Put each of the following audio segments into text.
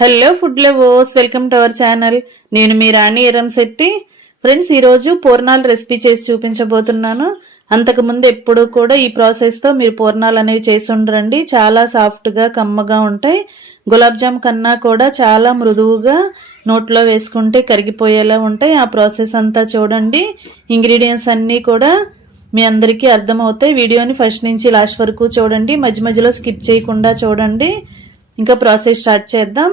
Hello food lovers, welcome to our channel. నేను మీ రాణి Eramsetti. Friends, ఈరోజు పూర్ణాలు రెసిపీ చేసి చూపించబోతున్నాను. అంతకు ముందు ఎప్పుడు కూడా ఈ ప్రాసెస్తో మీరు పూర్ణాలు అనేవి చేసి ఉండరండి. చాలా సాఫ్ట్గా కమ్మగా ఉంటాయి. గులాబ్ జామ్ కన్నా కూడా చాలా మృదువుగా నోట్లో వేసుకుంటే కరిగిపోయేలా ఉంటాయి. ఆ ప్రాసెస్ అంతా చూడండి. ఇంగ్రీడియంట్స్ అన్నీ కూడా మీ అందరికీ అర్థమవుతాయి. వీడియోని ఫస్ట్ నుంచి లాస్ట్ వరకు చూడండి. మధ్య మధ్యలో స్కిప్ చేయకుండా చూడండి. ఇంకా ప్రాసెస్ స్టార్ట్ చేద్దాం.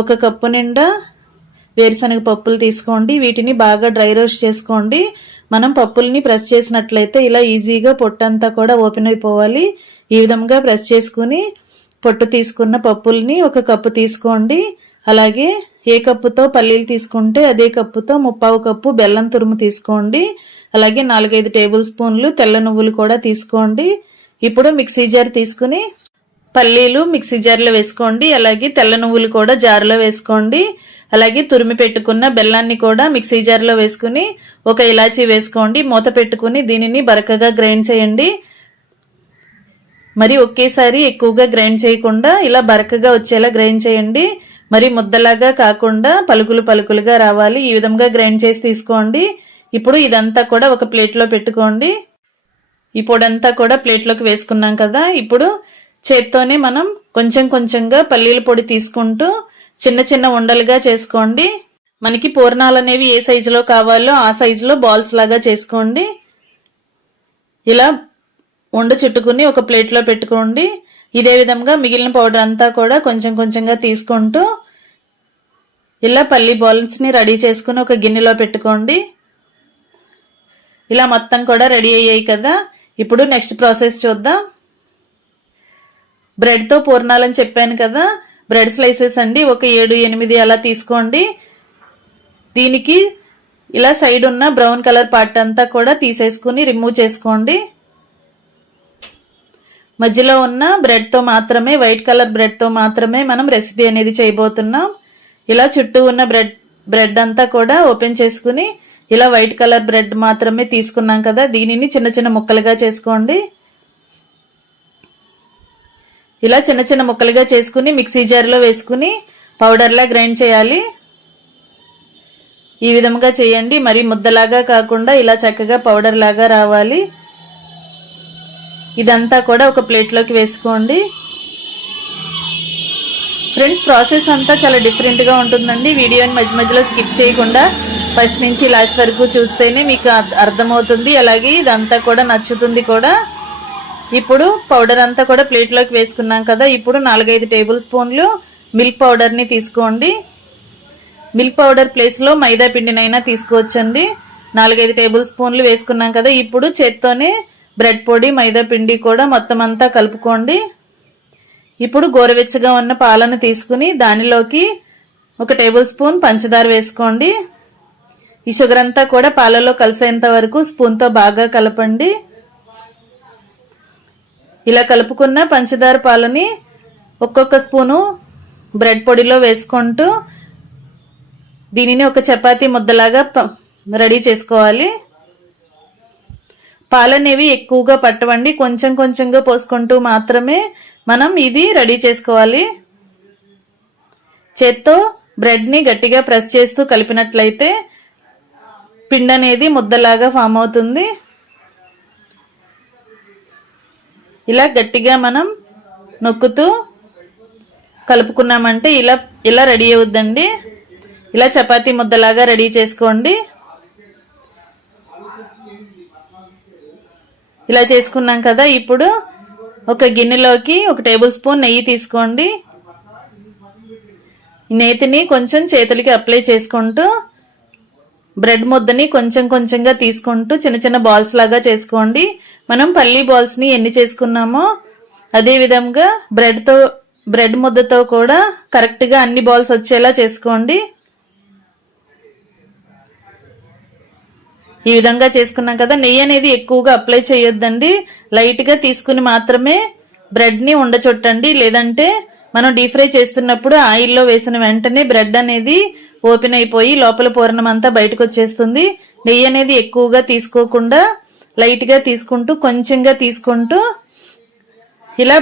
1 కప్పు నిండా వేరుశనగ పప్పులు తీసుకోండి. వీటిని బాగా డ్రై రోస్ట్ చేసుకోండి. మనం పప్పుల్ని ప్రెస్ చేసినట్లయితే ఇలా ఈజీగా పొట్టంతా కూడా ఓపెన్ అయిపోవాలి. ఈ విధంగా ప్రెస్ చేసుకుని పొట్టు తీసుకున్న పప్పుల్ని 1 కప్పు తీసుకోండి. అలాగే ఏ కప్పుతో పల్లీలు తీసుకుంటే అదే కప్పుతో 1/2 కప్పు బెల్లం తురుము తీసుకోండి. అలాగే 4-5 టేబుల్ స్పూన్లు తెల్ల నువ్వులు కూడా తీసుకోండి. ఇప్పుడు మిక్సీ జార్ తీసుకుని పల్లీలు మిక్సీ జార్లో వేసుకోండి. అలాగే తెల్ల నువ్వులు కూడా జార్లో వేసుకోండి. అలాగే తురిమి పెట్టుకున్న బెల్లాన్ని కూడా మిక్సీ జార్లో వేసుకుని 1 ఇలాచీ వేసుకోండి. మూత పెట్టుకుని దీనిని బరకగా గ్రైండ్ చేయండి. మరి ఒకేసారి ఎక్కువగా గ్రైండ్ చేయకుండా ఇలా బరకగా వచ్చేలా గ్రైండ్ చేయండి. మరి ముద్దలాగా కాకుండా పలుకులు పలుకులుగా రావాలి. ఈ విధంగా గ్రైండ్ చేసి తీసుకోండి. ఇప్పుడు ఇదంతా కూడా ఒక ప్లేట్లో పెట్టుకోండి. ఈ పొడంతా కూడా ప్లేట్లోకి వేసుకున్నాం కదా. ఇప్పుడు చేత్తోనే మనం కొంచెం కొంచెంగా పల్లీల పొడి తీసుకుంటూ చిన్న చిన్న ఉండలుగా చేసుకోండి. మనకి పూర్ణాలు అనేవి ఏ సైజులో కావాలో ఆ సైజులో బాల్స్ లాగా చేసుకోండి. ఇలా ఉండ చుట్టుకుని ఒక ప్లేట్లో పెట్టుకోండి. ఇదే విధంగా మిగిలిన పౌడర్ అంతా కూడా కొంచెం కొంచెంగా తీసుకుంటూ ఇలా పల్లీ బాల్స్ని రెడీ చేసుకుని ఒక గిన్నెలో పెట్టుకోండి. ఇలా మొత్తం కూడా రెడీ అయ్యాయి కదా. ఇప్పుడు నెక్స్ట్ ప్రాసెస్ చూద్దాం. బ్రెడ్తో పూర్ణాలని చెప్పాను కదా. బ్రెడ్ స్లైసెస్ అండి, ఒక 7-8 అలా తీసుకోండి. దీనికి ఇలా సైడ్ ఉన్న బ్రౌన్ కలర్ పార్ట్ అంతా కూడా తీసేసుకుని రిమూవ్ చేసుకోండి. మధ్యలో ఉన్న బ్రెడ్తో మాత్రమే, వైట్ కలర్ బ్రెడ్తో మాత్రమే మనం రెసిపీ అనేది చేయబోతున్నాం. ఇలా చుట్టూ ఉన్న బ్రెడ్ అంతా కూడా ఓపెన్ చేసుకుని ఇలా వైట్ కలర్ బ్రెడ్ మాత్రమే తీసుకున్నాం కదా. దీనిని చిన్న చిన్న ముక్కలుగా చేసుకోండి. ఇలా చిన్న చిన్న ముక్కలుగా చేసుకుని మిక్సీ జార్లో వేసుకుని పౌడర్లా గ్రైండ్ చేయాలి. ఈ విధంగా చేయండి. మరి ముద్దలాగా కాకుండా ఇలా చక్కగా పౌడర్ లాగా రావాలి. ఇదంతా కూడా ఒక ప్లేట్లోకి వేసుకోండి. ఫ్రెండ్స్, ప్రాసెస్ అంతా చాలా డిఫరెంట్గా ఉంటుందండి. వీడియోని మధ్య మధ్యలో స్కిప్ చేయకుండా ఫస్ట్ నుంచి లాస్ట్ వరకు చూస్తేనే మీకు అర్థమవుతుంది. అలాగే ఇదంతా కూడా నచ్చుతుంది కూడా. ఇప్పుడు పౌడర్ అంతా కూడా ప్లేట్లోకి వేసుకున్నాం కదా. ఇప్పుడు 4-5 టేబుల్ స్పూన్లు మిల్క్ పౌడర్ని తీసుకోండి. మిల్క్ పౌడర్ ప్లేస్లో మైదా పిండినైనా తీసుకోవచ్చండి. 4-5 టేబుల్ స్పూన్లు వేసుకున్నాం కదా. ఇప్పుడు చేత్తోనే బ్రెడ్ పొడి, మైదా పిండి కూడా మొత్తం అంతా కలుపుకోండి. ఇప్పుడు గోరువెచ్చగా ఉన్న పాలను తీసుకుని దానిలోకి 1 టేబుల్ స్పూన్ పంచదార వేసుకోండి. ఈ షుగర్ అంతా కూడా పాలలో కలిసేంత వరకు స్పూన్తో బాగా కలపండి. ఇలా కలుపుకున్న పంచదార పాలని ఒక్కొక్క స్పూను బ్రెడ్ పొడిలో వేసుకుంటూ దీనిని ఒక చపాతీ ముద్దలాగా రెడీ చేసుకోవాలి. పాలనేవి ఎక్కువగా పట్టవండి. కొంచెం కొంచెంగా పోసుకుంటూ మాత్రమే మనం ఇది రెడీ చేసుకోవాలి. చేత్తో బ్రెడ్ని గట్టిగా ప్రెస్ చేస్తూ కలిపినట్లయితే పిండి అనేది ముద్దలాగా ఫామ్ అవుతుంది. ఇలా గట్టిగా మనం నొక్కుతూ కలుపుకున్నామంటే ఇలా రెడీ అవుద్దండి. ఇలా చపాతీ ముద్దలాగా రెడీ చేసుకోండి. ఇలా చేసుకున్నాం కదా. ఇప్పుడు ఒక గిన్నెలోకి 1 టేబుల్ స్పూన్ నెయ్యి తీసుకోండి. నేతిని కొంచెం చేతులకి అప్లై చేసుకుంటూ బ్రెడ్ ముద్దని కొంచెం కొంచెంగా తీసుకుంటూ చిన్న చిన్న బాల్స్ లాగా చేసుకోండి. మనం పల్లీ బాల్స్ని ఎన్ని చేసుకున్నామో అదే విధంగా బ్రెడ్ ముద్దతో కూడా కరెక్ట్గా అన్ని బాల్స్ వచ్చేలా చేసుకోండి. ఈ విధంగా చేసుకున్నాం కదా. నెయ్యి అనేది ఎక్కువగా అప్లై చేయొద్దండి. లైట్గా తీసుకుని మాత్రమే బ్రెడ్ని ఉండచుట్టండి. లేదంటే మనం డీప్ ఫ్రై చేస్తున్నప్పుడు ఆయిల్లో వేసిన వెంటనే బ్రెడ్ అనేది ఓపెన్ అయిపోయి లోపల పూర్ణం అంతా బయటకు వచ్చేస్తుంది. నెయ్యి అనేది ఎక్కువగా తీసుకోకుండా లైట్గా తీసుకుంటూ కొంచెంగా తీసుకుంటూ ఇలా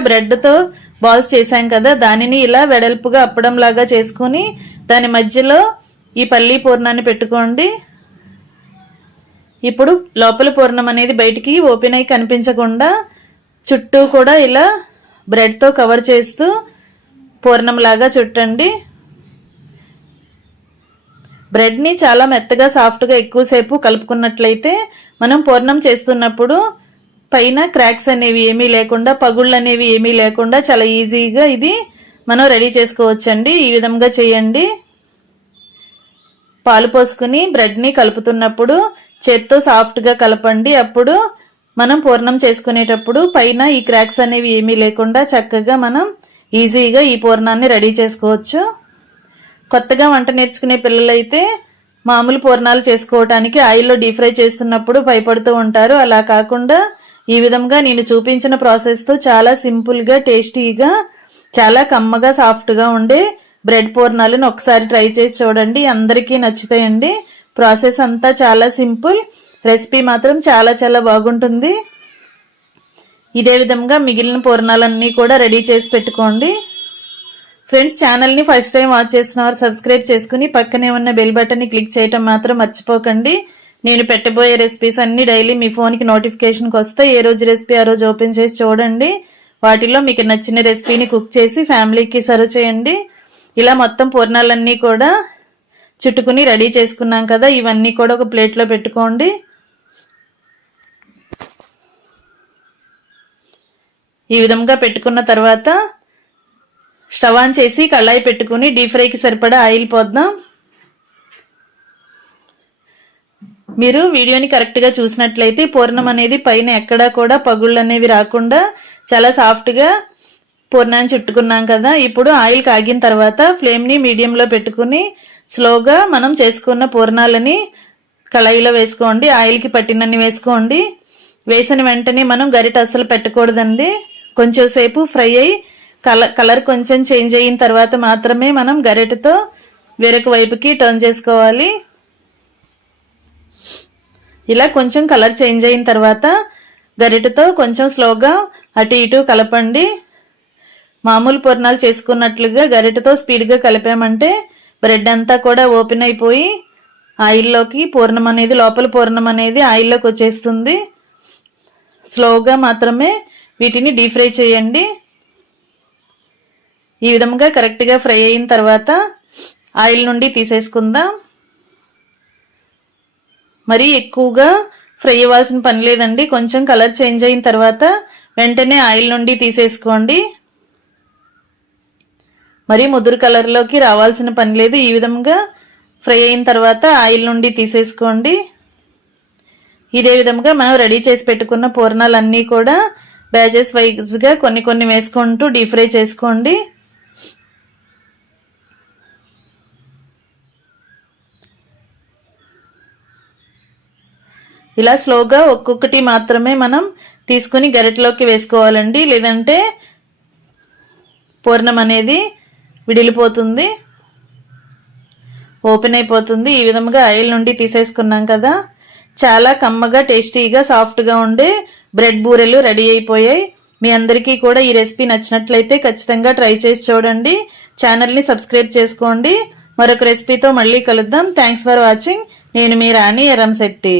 బాల్స్ చేసాం కదా, దానిని ఇలా వెడల్పుగా అప్పడం లాగా చేసుకుని దాని మధ్యలో ఈ పల్లి పూర్ణాన్ని పెట్టుకోండి. ఇప్పుడు లోపల పూర్ణం అనేది బయటికి ఓపెన్ అయి కనిపించకుండా చుట్టూ కూడా ఇలా బ్రెడ్తో కవర్ చేస్తూ పూర్ణంలాగా చుట్టండి. బ్రెడ్ని చాలా మెత్తగా సాఫ్ట్గా ఎక్కువసేపు కలుపుకున్నట్లయితే మనం పూర్ణం చేస్తున్నప్పుడు పైన క్రాక్స్ అనేవి ఏమీ లేకుండా, పగుళ్ళు అనేవి ఏమీ లేకుండా చాలా ఈజీగా ఇది మనం రెడీ చేసుకోవచ్చండి. ఈ విధంగా చేయండి. పాలు పోసుకుని బ్రెడ్ని కలుపుతున్నప్పుడు చేత్తో సాఫ్ట్గా కలపండి. అప్పుడు మనం పూర్ణం చేసుకునేటప్పుడు పైన ఈ క్రాక్స్ అనేవి ఏమీ లేకుండా చక్కగా మనం ఈజీగా ఈ పూర్ణాన్ని రెడీ చేసుకోవచ్చు. కొత్తగా వంట నేర్చుకునే పిల్లలైతే మామూలు పూర్ణాలు చేసుకోవటానికి ఆయిల్లో డీప్ ఫ్రై చేస్తున్నప్పుడు భయపడుతూ ఉంటారు. అలా కాకుండా ఈ విధంగా నేను చూపించిన ప్రాసెస్తో చాలా సింపుల్గా, టేస్టీగా, చాలా కమ్మగా, సాఫ్ట్గా ఉండే బ్రెడ్ పూర్ణాలను ఒకసారి ట్రై చేసి చూడండి. అందరికీ నచ్చుతాయండి. ప్రాసెస్ అంతా చాలా సింపుల్, రెసిపీ మాత్రం చాలా చాలా బాగుంటుంది. ఇదే విధంగా మిగిలిన పూర్ణాలన్నీ కూడా రెడీ చేసి పెట్టుకోండి. ఫ్రెండ్స్, ఛానల్ని ఫస్ట్ టైం వాచ్ చేస్తున్నవారు సబ్స్క్రైబ్ చేసుకుని పక్కనే ఉన్న బెల్ బటన్ని క్లిక్ చేయటం మాత్రం మర్చిపోకండి. నేను పెట్టబోయే రెసిపీస్ అన్ని డైలీ మీ ఫోన్కి నోటిఫికేషన్కి వస్తాయి. ఏ రోజు రెసిపీ ఆ రోజు ఓపెన్ చేసి చూడండి. వాటిలో మీకు నచ్చిన రెసిపీని కుక్ చేసి ఫ్యామిలీకి సర్వ్ చేయండి. ఇలా మొత్తం పూర్ణాలన్నీ కూడా చుట్టుకుని రెడీ చేసుకున్నాం కదా, ఇవన్నీ కూడా ఒక ప్లేట్లో పెట్టుకోండి. ఈ విధంగా పెట్టుకున్న తర్వాత స్టవ్ ఆన్ చేసి కళాయి పెట్టుకుని డీప్ ఫ్రైకి సరిపడా ఆయిల్ పోద్దాం. మీరు వీడియోని కరెక్ట్గా చూసినట్లయితే పూర్ణం అనేది పైన ఎక్కడా కూడా పగుళ్ళు అనేవి రాకుండా చాలా సాఫ్ట్గా పూర్ణాన్ని చుట్టుకున్నాం కదా. ఇప్పుడు ఆయిల్ కాగిన తర్వాత ఫ్లేమ్ని మీడియంలో పెట్టుకుని స్లోగా మనం చేసుకున్న పూర్ణాలని కళాయిలో వేసుకోండి. ఆయిల్కి పట్టినన్ని వేసుకోండి. వేసిన వెంటనే మనం గరిట అస్సలు పెట్టకూడదండి. కొంచెం సేపు ఫ్రై అయ్యి కలర్ కొంచెం చేంజ్ అయిన తర్వాత మాత్రమే మనం గరిటతో వేరొక వైపుకి టర్న్ చేసుకోవాలి. ఇలా కొంచెం కలర్ చేంజ్ అయిన తర్వాత గరిటతో కొంచెం స్లోగా అటు ఇటు కలపండి. మామూలు పూర్ణాలు చేసుకున్నట్లుగా గరిటతో స్పీడ్గా కలిపామంటే బ్రెడ్ అంతా కూడా ఓపెన్ అయిపోయి ఆయిల్లోకి పూర్ణం అనేది, లోపల పూర్ణం అనేది ఆయిల్లోకి వచ్చేస్తుంది. స్లోగా మాత్రమే వీటిని డీప్ ఫ్రై చేయండి. ఈ విధంగా కరెక్ట్గా ఫ్రై అయిన తర్వాత ఆయిల్ నుండి తీసేసుకుందాం. మరీ ఎక్కువగా ఫ్రై అవ్వాల్సిన పని లేదండి. కొంచెం కలర్ చేంజ్ అయిన తర్వాత వెంటనే ఆయిల్ నుండి తీసేసుకోండి. మరీ ముదురు కలర్లోకి రావాల్సిన పని లేదు. ఈ విధంగా ఫ్రై అయిన తర్వాత ఆయిల్ నుండి తీసేసుకోండి. ఇదే విధంగా మనం రెడీ చేసి పెట్టుకున్న పూర్ణాలన్నీ కూడా బ్యాచెస్ వైజ్గా కొన్ని కొన్ని వేసుకుంటూ డీప్ ఫ్రై చేసుకోండి. ఇలా స్లోగా ఒక్కొక్కటి మాత్రమే మనం తీసుకుని గరిటలోకి వేసుకోవాలండి. లేదంటే పూర్ణం అనేది విడిలిపోతుంది, ఓపెన్ అయిపోతుంది. ఈ విధంగా ఆయిల్ నుండి తీసేసుకున్నాం కదా. చాలా కమ్మగా, టేస్టీగా, సాఫ్ట్గా ఉండే బ్రెడ్ బూరెలు రెడీ అయిపోయాయి. మీ అందరికీ కూడా ఈ రెసిపీ నచ్చినట్లయితే ఖచ్చితంగా ట్రై చేసి చూడండి. ఛానల్ని సబ్స్క్రైబ్ చేసుకోండి. మరొక రెసిపీతో మళ్ళీ కలుద్దాం. Thanks for watching. నేను మీ రాణి ఎర్రంశెట్టి.